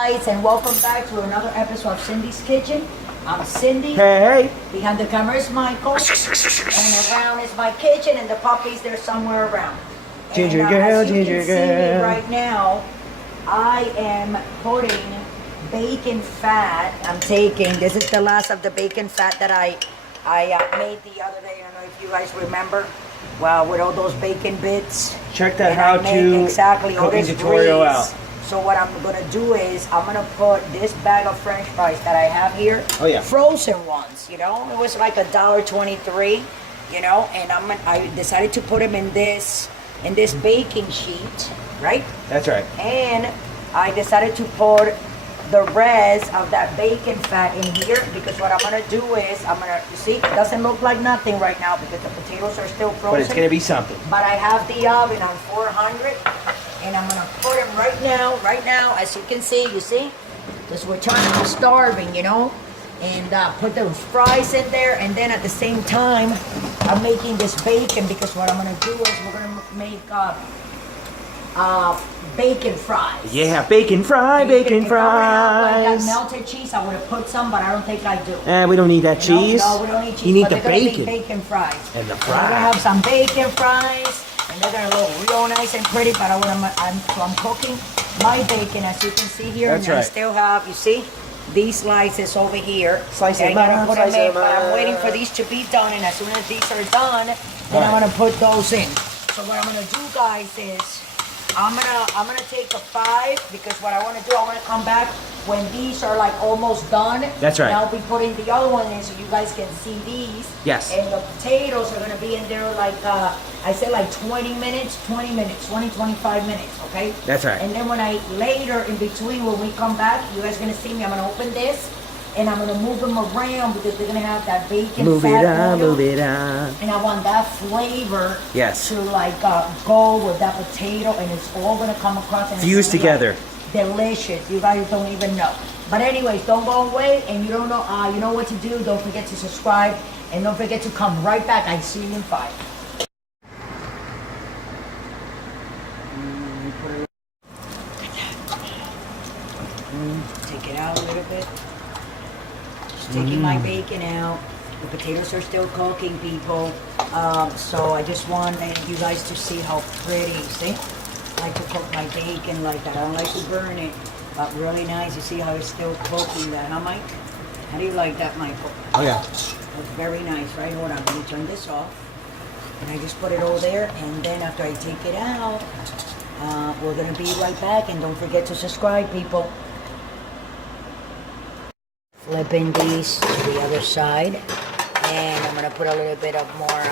Guys, and welcome back to another episode of Cindy's Kitchen. I'm Cindy. Hey. Behind the camera is Michael. And around is my kitchen, and the puppy's there somewhere around. Ginger and, girl, as you ginger can see me girl. right now, I am putting bacon fat. I'm taking, this is the last of the bacon fat that I made the other day. I don't know if you guys remember. Well, with all those bacon bits. Check that And how I made to exactly all cooking this tutorial grease. out. So what I'm gonna do is I'm gonna put this bag of French fries that I have here. Oh yeah. Frozen ones, you know. It was like $1.23, you know. And I decided to put them in this baking sheet, right? That's right. And I decided to put the rest of that bacon fat in here because what I'm gonna do is you see, it doesn't look like nothing right now because the potatoes are still frozen. But it's gonna be something. But I have the oven on 400 and I'm gonna put them right now, as you can see, because we're trying to be starving, you know, and put those fries in there, and then at the same time, I'm making this bacon because what I'm gonna do is we're gonna make bacon fries. Yeah, bacon fries. If I would have melted cheese, I would have put some, but I don't think I do. We don't need that cheese. No, we don't need cheese. You need but the they're gonna bacon. be bacon fries. And the We're gonna have fries. some bacon fries, and they're gonna look real nice and pretty. But I'm cooking my bacon, as you can see here. That's and I right. still have, you see, these slices over here. Slice I'm them gonna up, put them slice in, them but I'm up. waiting for these to be done. And as soon as these are done, then I'm Right. gonna put those in. So what I'm gonna do, guys, is I'm gonna take a 5 because what I want to do, I want to come back when these are like almost done. That's right. And I'll be putting the other one in so you guys can see these. Yes. And the potatoes are gonna be in there like I said, like 20 minutes, 25 minutes, okay? That's right. And then later in between when we come back, you guys gonna see me. I'm gonna open this and I'm gonna move them around because they're gonna have that bacon Move fat it on, oil. move it on. And I want that flavor Yes. to like go with that potato, and it's all gonna come across and it's Fuse gonna be, together. like, delicious. You guys don't even know. But anyways, don't go away, and you don't know. You know what to do. Don't forget to subscribe, and don't forget to come right back. I see you in 5. Take it out a little bit. Just taking my bacon out. The potatoes are still cooking, people. So I just want you guys to see how pretty. See, I like to cook my bacon like that. I don't like to burn it, but really nice. You see how it's still cooking that, huh, Mike? How do you like that, Michael? Oh yeah. That's very nice, right? Hold on, let me turn this off. And I just put it all there, and then after I take it out, we're gonna be right back. And don't forget to subscribe, people. Flipping these to the other side, and I'm gonna put a little bit of more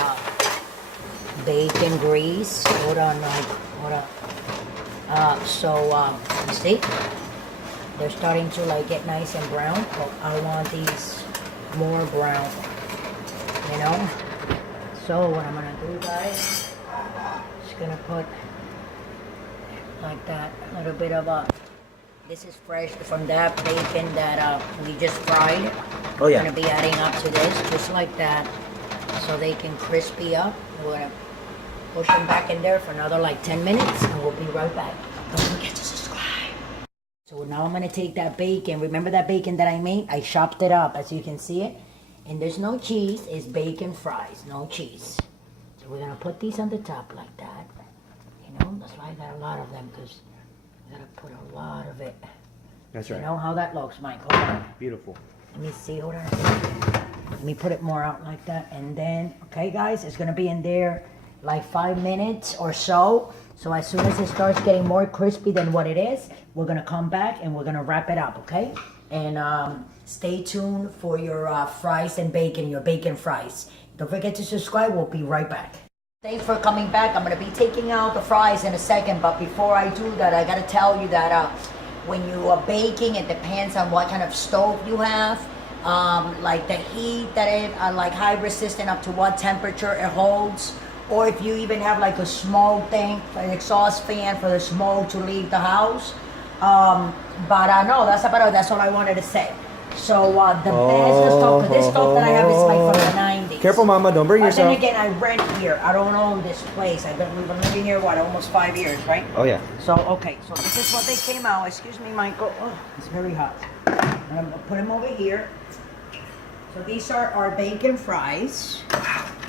bacon grease. Hold on, Mike. Hold on. You see, they're starting to like get nice and brown. But I want these more brown. You know. So what I'm gonna do, guys, just gonna put like that, a little bit of this is fresh from that bacon that we just fried. Oh yeah. I'm gonna be adding up to this, just like that, so they can crispy up. We're gonna push them back in there for another like 10 minutes, and we'll be right back. Don't forget to subscribe. So now I'm gonna take that bacon. Remember that bacon that I made? I chopped it up, as you can see it. And there's no cheese, it's bacon fries, no cheese. So we're gonna put these on the top like that. You know, that's why I got a lot of them, because I gotta put a lot of it. That's right. You know how that looks, Mike? Hold on. Beautiful. Let me see, hold on. Let me put it more out like that. And then, okay guys, it's gonna be in there like 5 minutes or so. So as soon as it starts getting more crispy than what it is, we're gonna come back and we're gonna wrap it up, okay? And stay tuned for your fries and bacon, your bacon fries. Don't forget to subscribe, we'll be right back. Thanks for coming back. I'm gonna be taking out the fries in a second, but before I do that, I gotta tell you that when you are baking, it depends on what kind of stove you have. Like the heat that it, like high resistant up to what temperature it holds. Or if you even have like a smoke thing, an exhaust fan for the smoke to leave the house. But no, that's about it. That's all I wanted to say. So the best stove, 'cause this stove that I have is like from the 90s. these. Careful, Mama. Don't burn But then yourself. again, I rent here. I don't own this place. We've been living here, what, almost 5 years, right? Oh, yeah. So, okay, so this is what they came out. Excuse me, Michael. Oh, it's very hot. I'm gonna put them over here. So these are our bacon fries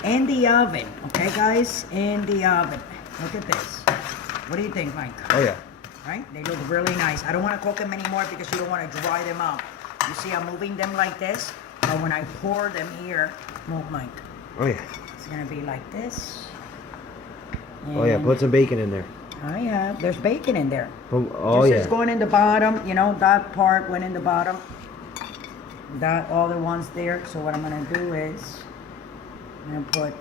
in the oven. Okay, guys, in the oven. Look at this. What do you think, Mike? Oh, yeah. Right? They look really nice. I don't want to cook them anymore because you don't want to dry them out. You see, I'm moving them like this. But when I pour them here, move, Mike. Oh, yeah. It's gonna be like this. Oh, yeah. Put some bacon in there. I have. There's bacon in there. Oh, This yeah. is going in the bottom. You know, that part went in the bottom. That all the ones there. So what I'm gonna do is I'm gonna put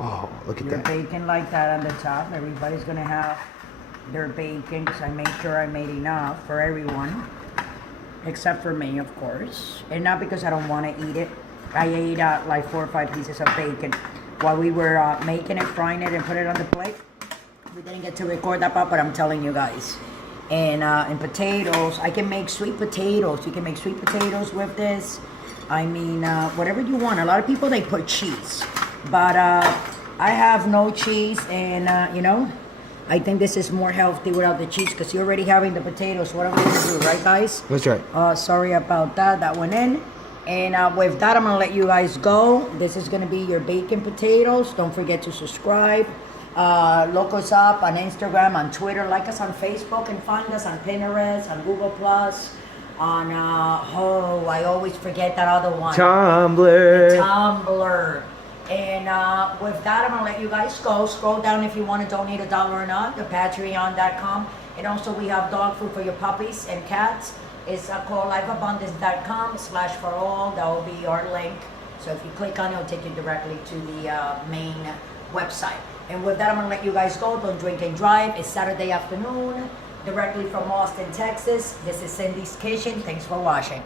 Oh, look at your that. bacon like that on the top. Everybody's gonna have their bacon because I made sure I made enough for everyone, except for me, of course. And not because I don't want to eat it. I ate like 4 or 5 pieces of bacon while we were making it, frying it, and put it on the plate. We didn't get to record that part, but I'm telling you guys. And potatoes, I can make sweet potatoes. You can make sweet potatoes with this. I mean, whatever you want. A lot of people, they put cheese. But I have no cheese, and you know, I think this is more healthy without the cheese because you're already having the potatoes. What are we gonna do, right, guys? That's right. Sorry about that. That went in. And with that, I'm gonna let you guys go. This is gonna be your bacon potatoes. Don't forget to subscribe. Look us up on Instagram, on Twitter. Like us on Facebook, and find us on Pinterest, on Google Plus, on I always forget that other one. Tumblr. Tumblr. And with that, I'm gonna let you guys go. Scroll down if you want to donate $1 or not. The Patreon.com. And also we have dog food for your puppies and cats. It's called lifeabundance.com/for-all. That will be our link. So if you click on it, it'll take you directly to the main website. And with that, I'm gonna let you guys go. Don't drink and drive. It's Saturday afternoon, directly from Austin, Texas. This is Cindy's Kitchen. Thanks for watching.